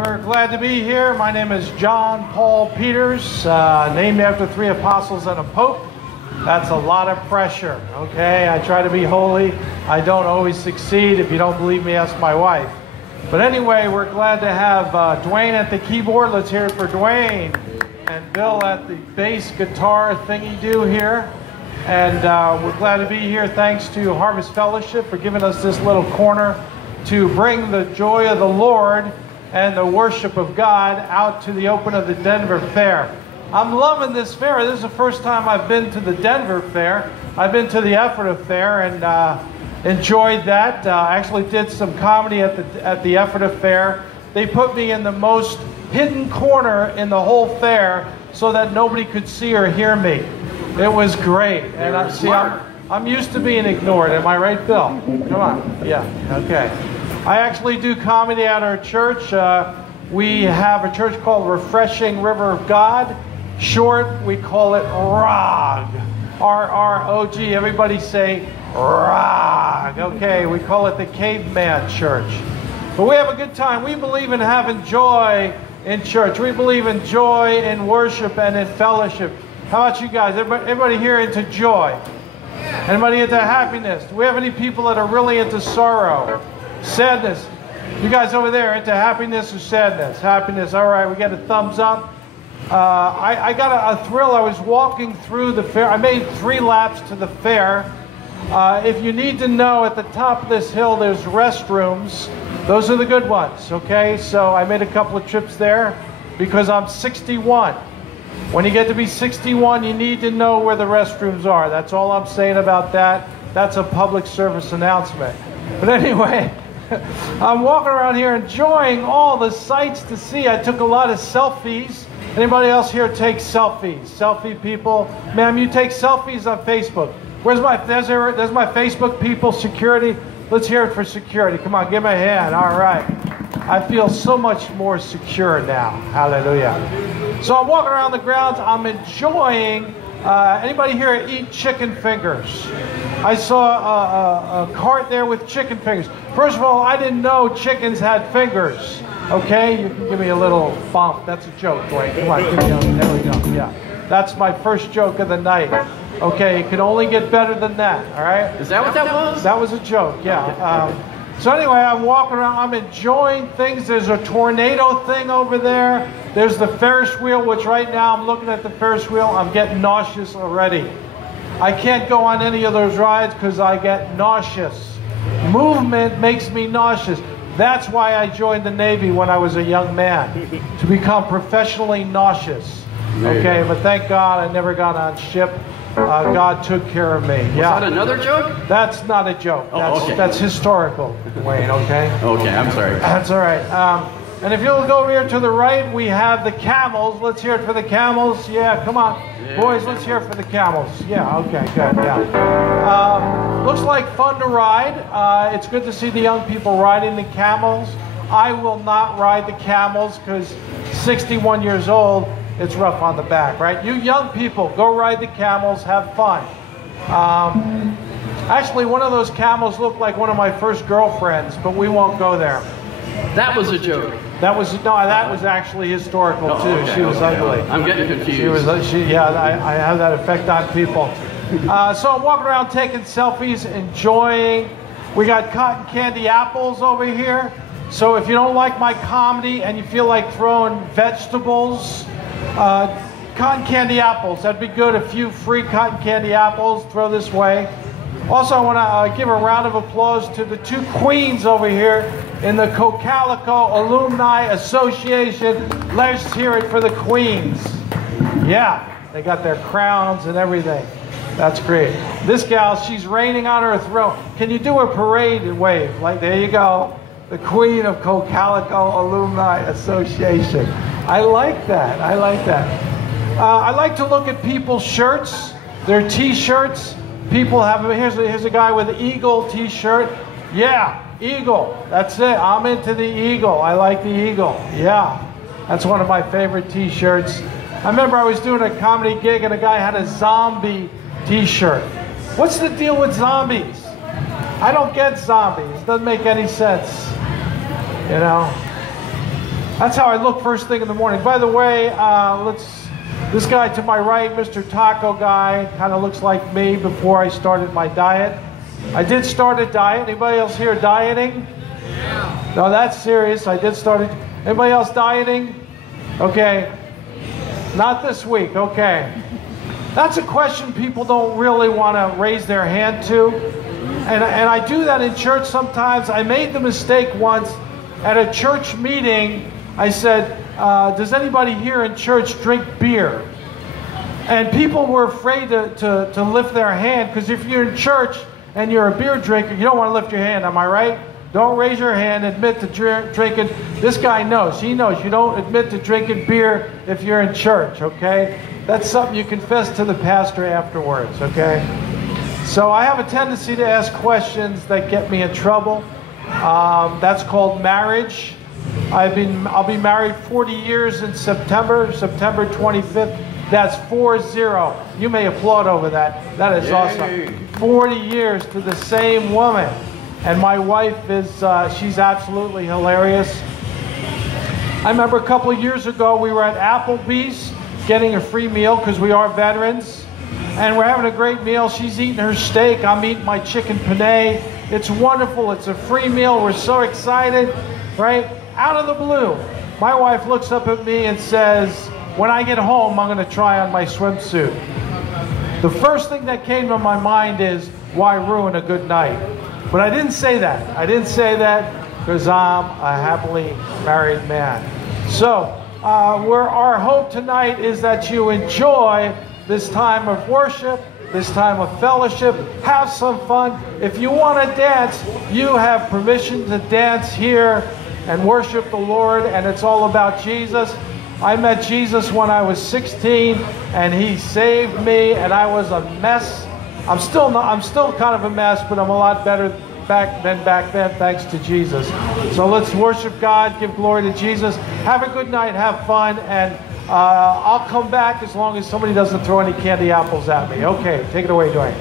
We're glad to be here. My name is John Paul Peters, named after 3 apostles and a pope. That's a lot of pressure, okay? I try to be holy. I don't always succeed. If you don't believe me, ask my wife. But anyway, we're glad to have Dwayne at the keyboard. Let's hear it for Dwayne. And Bill at the bass guitar thingy-do here. And we're glad to be here. Thanks to Harvest Fellowship for giving us this little corner to bring the joy of the Lord and the worship of God out to the open of the Denver Fair. I'm loving this fair. This is the first time I've been to the Denver Fair. I've been to the Ephrata Fair and enjoyed that. Actually did some comedy at the Ephrata Fair. They put me in the most hidden corner in the whole fair so that nobody could see or hear me. It was great. And I'm used to being ignored. Am I right, Bill? Come on. Yeah. Okay. I actually do comedy at our church. We have a church called Refreshing River of God. Short, we call it ROG. R-R-O-G. Everybody say ROG. Okay, we call it the Caveman Church. But we have a good time. We believe in having joy in church. We believe in joy in worship and in fellowship. How about you guys? Everybody here into joy? Anybody into happiness? Do we have any people that are really into sorrow? Sadness? You guys over there into happiness or sadness? Happiness. All right, we get a thumbs up. I got a thrill. I was walking through the fair. I made 3 laps to the fair. If you need to know, at the top of this hill there's restrooms. Those are the good ones, okay? So I made a couple of trips there because I'm 61. When you get to be 61, you need to know where the restrooms are. That's all I'm saying about that. That's a public service announcement. But anyway, I'm walking around here enjoying all the sights to see. I took a lot of selfies. Anybody else here take selfies? Selfie people? Ma'am, you take selfies on Facebook. There's my Facebook people, security. Let's hear it for security. Come on, give me a hand. All right. I feel so much more secure now. Hallelujah. So I'm walking around the grounds. I'm enjoying. Anybody here eat chicken fingers? I saw a cart there with chicken fingers. First of all, I didn't know chickens had fingers. Okay, you can give me a little bump. That's a joke, Dwayne. Come on, give me a, there we go. Yeah, that's my first joke of the night. Okay, it can only get better than that. All right. Is that what that was? That was a joke. Yeah. So anyway, I'm walking around. I'm enjoying things. There's a tornado thing over there. There's the Ferris wheel, which right now I'm looking at the Ferris wheel. I'm getting nauseous already. I can't go on any of those rides because I get nauseous. Movement makes me nauseous. That's why I joined the Navy when I was a young man, to become professionally nauseous. Okay, but thank God I never got on ship. God took care of me. Yeah. Was that another joke? That's not a joke. That's historical, Wayne, okay? Okay, I'm sorry. That's all right. And if you'll go over here to the right, we have the camels. Let's hear it for the camels. Yeah, come on. Yeah. Boys, let's hear it for the camels. Yeah, okay, good, yeah. Looks like fun to ride. It's good to see the young people riding the camels. I will not ride the camels because 61 years old, it's rough on the back, right? You young people, go ride the camels, have fun. Actually, one of those camels looked like one of my first girlfriends, but we won't go there. That was a joke. That was actually historical too. Okay, she was ugly. I'm getting confused. I have that effect on people. So I'm walking around taking selfies, enjoying. We got cotton candy apples over here. So if you don't like my comedy and you feel like throwing vegetables, cotton candy apples, that'd be good. A few free cotton candy apples, throw this way. Also, I want to give a round of applause to the 2 queens over here in the Cocalico Alumni Association. Let's hear it for the queens. Yeah, they got their crowns and everything. That's great. This gal, she's reigning on her throne. Can you do a parade and wave? Like, there you go. The queen of Cocalico Alumni Association. I like that. I like that. I like to look at people's shirts, their t-shirts. People have, here's a guy with an Eagle t-shirt. Yeah, Eagle. That's it. I'm into the Eagle. I like the Eagle. Yeah, that's one of my favorite t-shirts. I remember I was doing a comedy gig and a guy had a zombie t-shirt. What's the deal with zombies? I don't get zombies. It doesn't make any sense. You know? That's how I look first thing in the morning. By the way, this guy to my right, Mr. Taco Guy, kind of looks like me before I started my diet. I did start a diet. Anybody else here dieting? Yeah. No, that's serious. I did start it. Anybody else dieting? Okay. Not this week. Okay. That's a question people don't really want to raise their hand to. And I do that in church sometimes. I made the mistake once at a church meeting. I said, does anybody here in church drink beer? And people were afraid to lift their hand, because if you're in church and you're a beer drinker, you don't want to lift your hand, am I right? Don't raise your hand, admit to drinking. This guy knows. He knows you don't admit to drinking beer if you're in church, okay? That's something you confess to the pastor afterwards, okay? So I have a tendency to ask questions that get me in trouble. That's called marriage. I'll be married 40 years in September 25th. That's 40. You may applaud over that. That is Yay. Awesome. 40 years to the same woman. And my wife is, she's absolutely hilarious. I remember a couple of years ago, we were at Applebee's getting a free meal because we are veterans. And we're having a great meal. She's eating her steak. I'm eating my chicken penne. It's wonderful. It's a free meal. We're so excited, right? Out of the blue, my wife looks up at me and says, when I get home, I'm going to try on my swimsuit. The first thing that came to my mind is, why ruin a good night? But I didn't say that. I didn't say that because I'm a happily married man. So, our hope tonight is that you enjoy this time of worship, this time of fellowship. Have some fun. If you want to dance, you have permission to dance here and worship the Lord, and it's all about Jesus. I met Jesus when I was 16, and He saved me, and I was a mess. I'm still kind of a mess, but I'm a lot better back then, thanks to Jesus. So let's worship God, give glory to Jesus. Have a good night, have fun, and I'll come back as long as somebody doesn't throw any candy apples at me. Okay, take it away, Dwayne.